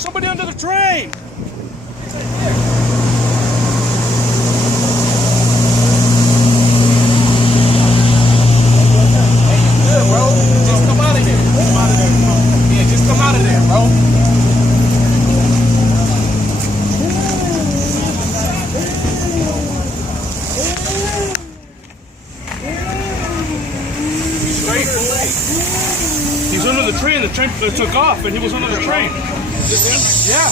There's somebody under the train. Good, bro. Just come out of there. Come out of there. Yeah, just come out of there, bro. He's under the train. The train took off, and he was under the train. Is this him? Yeah.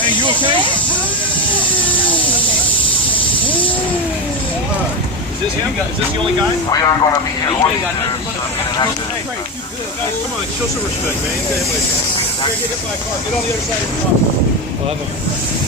Hey, you okay? Is this him? Is this the only guy? We are going to be here. Hey, come on, show some respect, man. You gotta get hit by a car. Get on the other side of the car.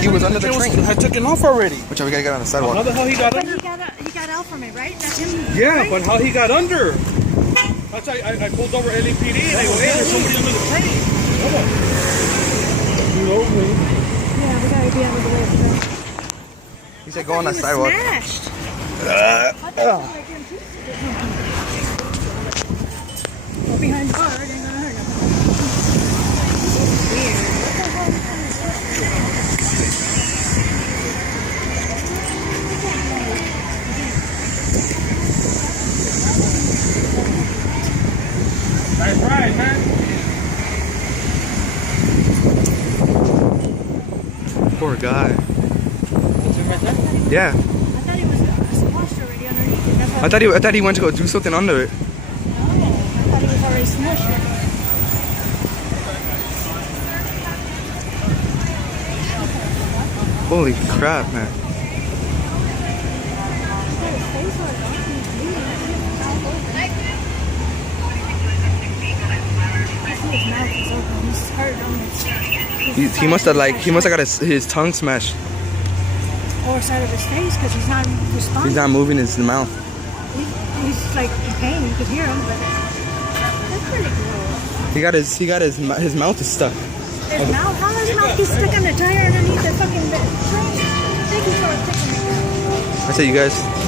He was under the train. I took him off already. Which we gotta get on the sidewalk. How the hell he got But under? he got out from it, right? That's him. Yeah, right? but how he got under? That's I pulled over LAPD and I go, hey, there's somebody under the train. Come on. You know me. Yeah, we gotta be under the way of the train. He said go on the sidewalk. Smashed. Go behind the car. It ain't gonna hurt nobody. Weird. Nice ride, man. Poor guy. Yeah. I thought he was squashed already underneath it. That's why I thought he went to go do something under it. I thought he was already smushed. Holy crap, man. His mouth is open. He's hurt on his He must have got his tongue smashed. lower side of his face because he's not responding. He's not moving his mouth. He's like in pain. You could hear him, but that's pretty cool. He got his mouth is stuck. His mouth? How is his mouth get stuck on the tire underneath the fucking train? Thank you for taking me. I said you guys.